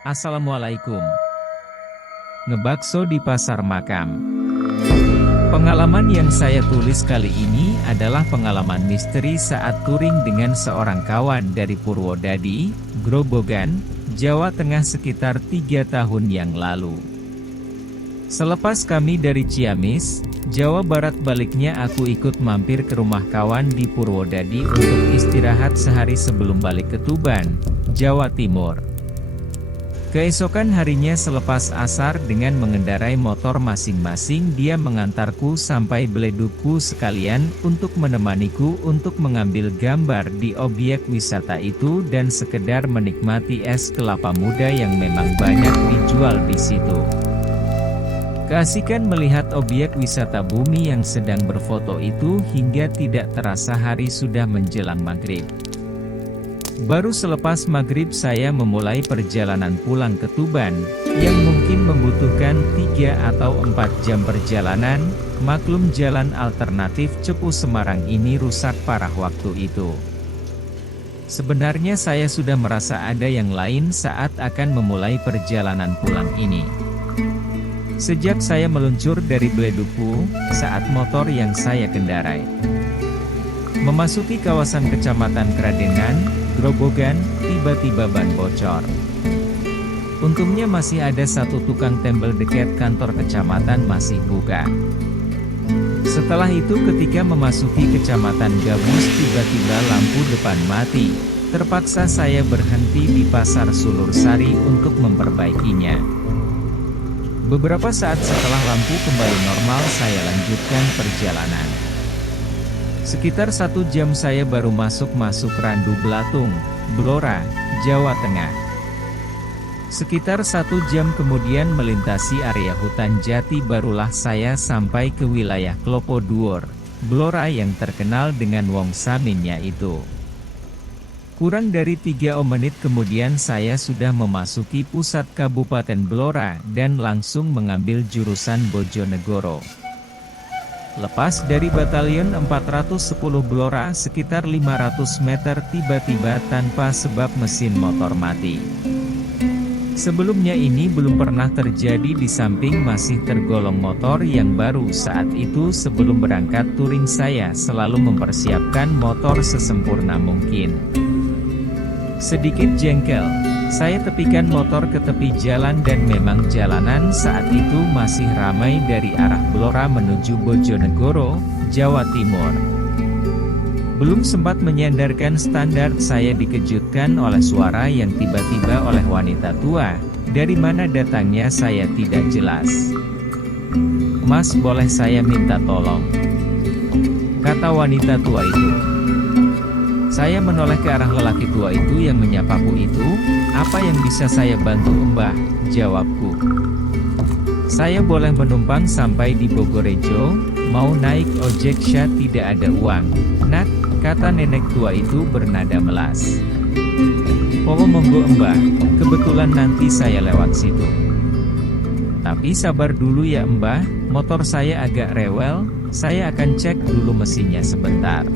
Assalamualaikum. Ngebakso di pasar makam. Pengalaman yang saya tulis kali ini adalah pengalaman misteri saat touring dengan seorang kawan dari Purwodadi, Grobogan, Jawa Tengah sekitar 3 tahun yang lalu. Selepas kami dari Ciamis, Jawa Barat baliknya aku ikut mampir ke rumah kawan di Purwodadi untuk istirahat sehari sebelum balik ke Tuban, Jawa Timur. Keesokan harinya selepas asar dengan mengendarai motor masing-masing dia mengantarku sampai Beledugku sekalian untuk menemaniku untuk mengambil gambar di objek wisata itu dan sekedar menikmati es kelapa muda yang memang banyak dijual di situ. Keasikan melihat objek wisata bumi yang sedang berfoto itu hingga tidak terasa hari sudah menjelang maghrib. Baru selepas maghrib saya memulai perjalanan pulang ke Tuban, yang mungkin membutuhkan 3 atau 4 jam perjalanan. Maklum jalan alternatif Cepu Semarang ini rusak parah waktu itu. Sebenarnya saya sudah merasa ada yang lain saat akan memulai perjalanan pulang ini. Sejak saya meluncur dari Beledugku, saat motor yang saya kendarai memasuki kawasan Kecamatan Kradenan, Grobogan, tiba-tiba ban bocor. Untungnya masih ada satu tukang tempel dekat kantor kecamatan masih buka. Setelah itu ketika memasuki Kecamatan Gabus tiba-tiba lampu depan mati. Terpaksa saya berhenti di Pasar Sulur Sari untuk memperbaikinya. Beberapa saat setelah lampu kembali normal saya lanjutkan perjalanan. Sekitar 1 jam saya baru masuk Randu Belatung, Blora, Jawa Tengah. Sekitar 1 jam kemudian melintasi area hutan jati barulah saya sampai ke wilayah Klopo Dhuwur, Blora yang terkenal dengan wong saminnya itu. Kurang dari 3 menit kemudian saya sudah memasuki pusat Kabupaten Blora dan langsung mengambil jurusan Bojonegoro. Lepas dari Batalion 410 Blora sekitar 500 meter tiba-tiba tanpa sebab mesin motor mati. Sebelumnya ini belum pernah terjadi di samping masih tergolong motor yang baru saat itu sebelum berangkat touring saya selalu mempersiapkan motor sesempurna mungkin. Sedikit jengkel, saya tepikan motor ke tepi jalan dan memang jalanan saat itu masih ramai dari arah Blora menuju Bojonegoro, Jawa Timur. Belum sempat menyandarkan standar saya dikejutkan oleh suara yang tiba-tiba oleh wanita tua, dari mana datangnya saya tidak jelas. "Mas, boleh saya minta tolong?" kata wanita tua itu. Saya menoleh ke arah lelaki tua itu yang menyapaku itu. "Apa yang bisa saya bantu Mbah?" jawabku. "Saya boleh menumpang sampai di Bogorejo, mau naik ojek sya tidak ada uang, Nak," kata nenek tua itu bernada melas. "Oh monggo Mbah, kebetulan nanti saya lewat situ. Tapi sabar dulu ya Mbah, motor saya agak rewel, saya akan cek dulu mesinnya sebentar."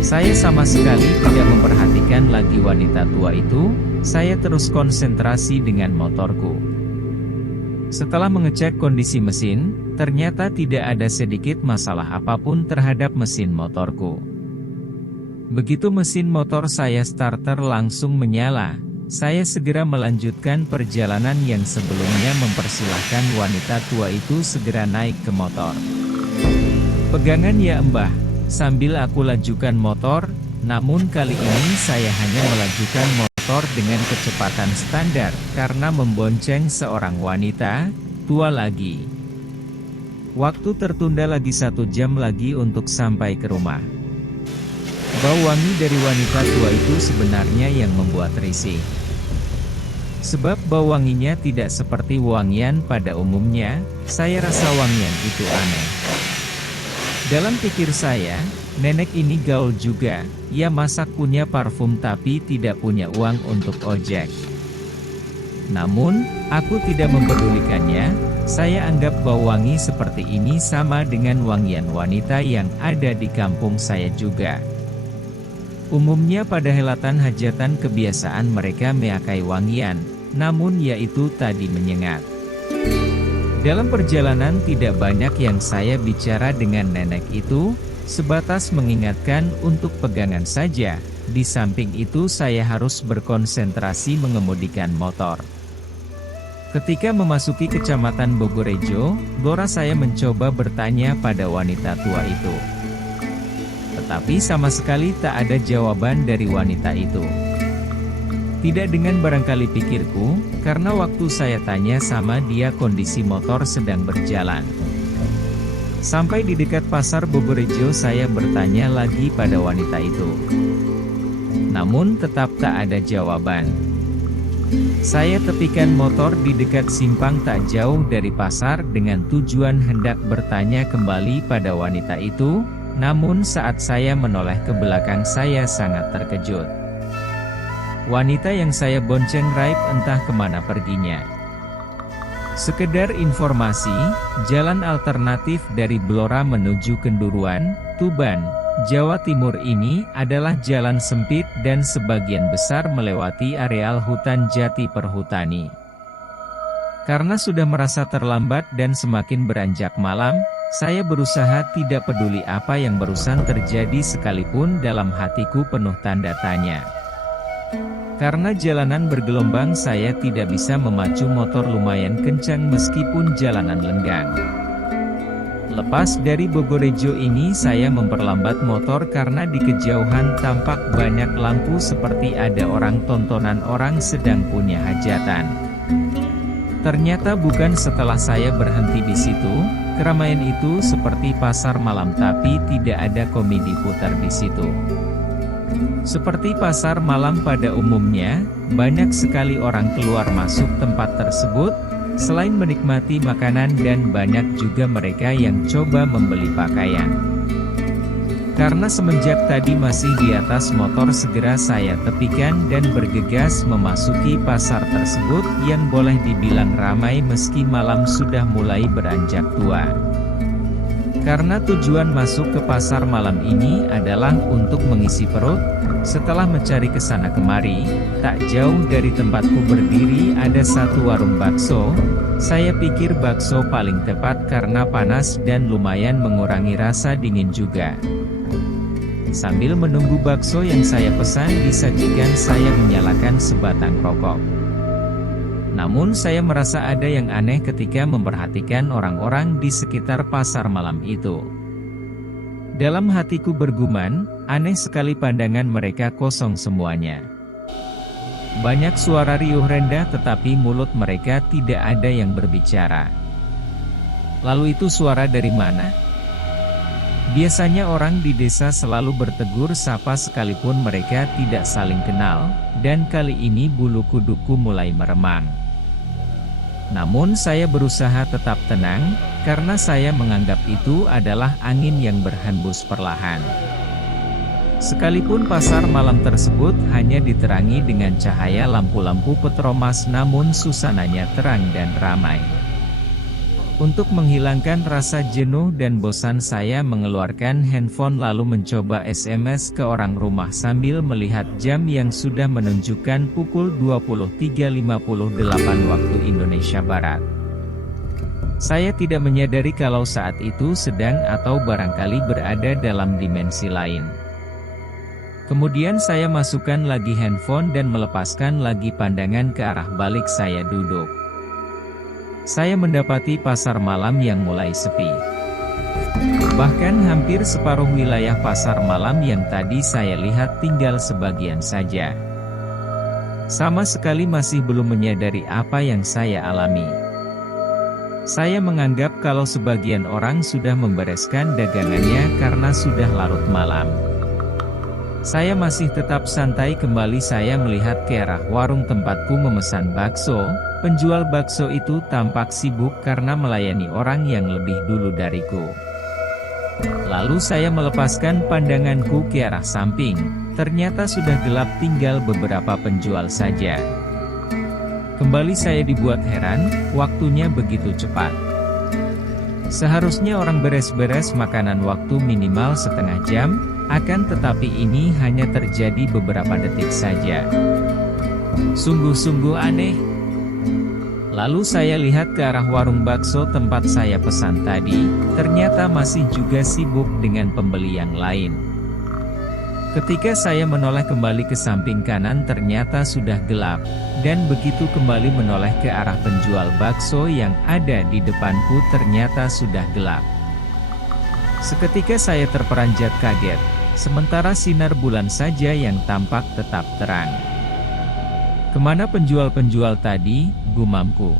Saya sama sekali tidak memperhatikan lagi wanita tua itu, saya terus konsentrasi dengan motorku. Setelah mengecek kondisi mesin, ternyata tidak ada sedikit masalah apapun terhadap mesin motorku. Begitu mesin motor saya starter langsung menyala, saya segera melanjutkan perjalanan yang sebelumnya mempersilahkan wanita tua itu segera naik ke motor. "Pegangan ya Mbah," sambil aku lajukan motor, namun kali ini saya hanya melajukan motor dengan kecepatan standar karena membonceng seorang wanita tua lagi. Waktu tertunda lagi 1 jam lagi untuk sampai ke rumah. Bau wangi dari wanita tua itu sebenarnya yang membuat risih. Sebab bau wanginya tidak seperti wangian pada umumnya, saya rasa wangian itu aneh. Dalam pikir saya, nenek ini gaul juga, ya masak punya parfum tapi tidak punya uang untuk ojek. Namun, aku tidak mempedulikannya, saya anggap bau wangi seperti ini sama dengan wangian wanita yang ada di kampung saya juga. Umumnya pada helatan hajatan kebiasaan mereka memakai wangian, namun yaitu tadi menyengat. Dalam perjalanan tidak banyak yang saya bicara dengan nenek itu, sebatas mengingatkan untuk pegangan saja. Di samping itu saya harus berkonsentrasi mengemudikan motor. Ketika memasuki Kecamatan Bogorejo, Blora saya mencoba bertanya pada wanita tua itu. Tetapi sama sekali tak ada jawaban dari wanita itu. Tidak dengan barangkali pikirku, karena waktu saya tanya sama dia kondisi motor sedang berjalan. Sampai di dekat pasar Bogorejo saya bertanya lagi pada wanita itu. Namun tetap tak ada jawaban. Saya tepikan motor di dekat simpang tak jauh dari pasar dengan tujuan hendak bertanya kembali pada wanita itu, namun saat saya menoleh ke belakang saya sangat terkejut. Wanita yang saya bonceng raib entah kemana perginya. Sekedar informasi, jalan alternatif dari Blora menuju Kenduruan, Tuban, Jawa Timur ini adalah jalan sempit dan sebagian besar melewati areal hutan jati perhutani. Karena sudah merasa terlambat dan semakin beranjak malam, saya berusaha tidak peduli apa yang barusan terjadi sekalipun dalam hatiku penuh tanda tanya. Karena jalanan bergelombang saya tidak bisa memacu motor lumayan kencang meskipun jalanan lenggang. Lepas dari Bogorejo ini saya memperlambat motor karena di kejauhan tampak banyak lampu seperti ada orang tontonan orang sedang punya hajatan. Ternyata bukan. Setelah saya berhenti di situ, keramaian itu seperti pasar malam tapi tidak ada komedi putar di situ. Seperti pasar malam pada umumnya, banyak sekali orang keluar masuk tempat tersebut, selain menikmati makanan dan banyak juga mereka yang coba membeli pakaian. Karena semenjak tadi masih di atas motor segera saya tepikan dan bergegas memasuki pasar tersebut yang boleh dibilang ramai meski malam sudah mulai beranjak tua. Karena tujuan masuk ke pasar malam ini adalah untuk mengisi perut, setelah mencari kesana kemari, tak jauh dari tempatku berdiri ada satu warung bakso. Saya pikir bakso paling tepat karena panas dan lumayan mengurangi rasa dingin juga. Sambil menunggu bakso yang saya pesan disajikan saya menyalakan sebatang rokok. Namun saya merasa ada yang aneh ketika memperhatikan orang-orang di sekitar pasar malam itu. Dalam hatiku bergumam, aneh sekali pandangan mereka kosong semuanya. Banyak suara riuh rendah tetapi mulut mereka tidak ada yang berbicara. Lalu itu suara dari mana? Biasanya orang di desa selalu bertegur sapa sekalipun mereka tidak saling kenal, dan kali ini bulu kuduku mulai meremang. Namun saya berusaha tetap tenang, karena saya menganggap itu adalah angin yang berhembus perlahan. Sekalipun pasar malam tersebut hanya diterangi dengan cahaya lampu-lampu petromas namun suasananya terang dan ramai. Untuk menghilangkan rasa jenuh dan bosan saya mengeluarkan handphone lalu mencoba SMS ke orang rumah sambil melihat jam yang sudah menunjukkan pukul 23.58 waktu Indonesia Barat. Saya tidak menyadari kalau saat itu sedang atau barangkali berada dalam dimensi lain. Kemudian saya masukkan lagi handphone dan melepaskan lagi pandangan ke arah balik saya duduk. Saya mendapati pasar malam yang mulai sepi. Bahkan hampir separuh wilayah pasar malam yang tadi saya lihat tinggal sebagian saja. Sama sekali masih belum menyadari apa yang saya alami. Saya menganggap kalau sebagian orang sudah membereskan dagangannya karena sudah larut malam. Saya masih tetap santai kembali. Saya melihat ke arah warung tempatku memesan bakso. Penjual bakso itu tampak sibuk karena melayani orang yang lebih dulu dariku. Lalu saya melepaskan pandanganku ke arah samping. Ternyata sudah gelap, tinggal beberapa penjual saja. Kembali saya dibuat heran, waktunya begitu cepat. Seharusnya orang beres-beres makanan waktu minimal setengah jam, akan tetapi ini hanya terjadi beberapa detik saja. Sungguh-sungguh aneh. Lalu saya lihat ke arah warung bakso tempat saya pesan tadi, ternyata masih juga sibuk dengan pembeli yang lain. Ketika saya menoleh kembali ke samping kanan ternyata sudah gelap, dan begitu kembali menoleh ke arah penjual bakso yang ada di depanku ternyata sudah gelap. Seketika saya terperanjat kaget, sementara sinar bulan saja yang tampak tetap terang. "Kemana penjual-penjual tadi?" gumamku.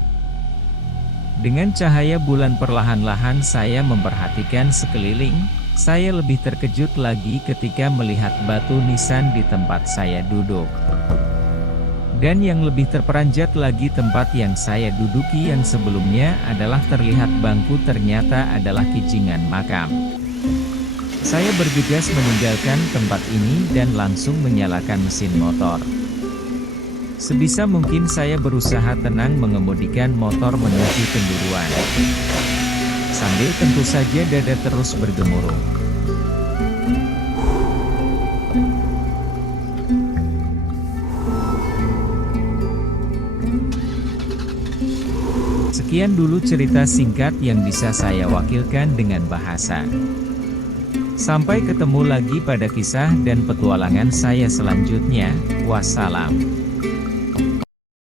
Dengan cahaya bulan perlahan-lahan saya memperhatikan sekeliling. Saya lebih terkejut lagi ketika melihat batu nisan di tempat saya duduk. Dan yang lebih terperanjat lagi tempat yang saya duduki yang sebelumnya adalah terlihat bangku ternyata adalah kijingan makam. Saya bergegas meninggalkan tempat ini dan langsung menyalakan mesin motor. Sebisa mungkin saya berusaha tenang mengemudikan motor menuju kenduruan. Sambil tentu saja dada terus bergemuruh. Sekian dulu cerita singkat yang bisa saya wakilkan dengan bahasa. Sampai ketemu lagi pada kisah dan petualangan saya selanjutnya. Wassalam.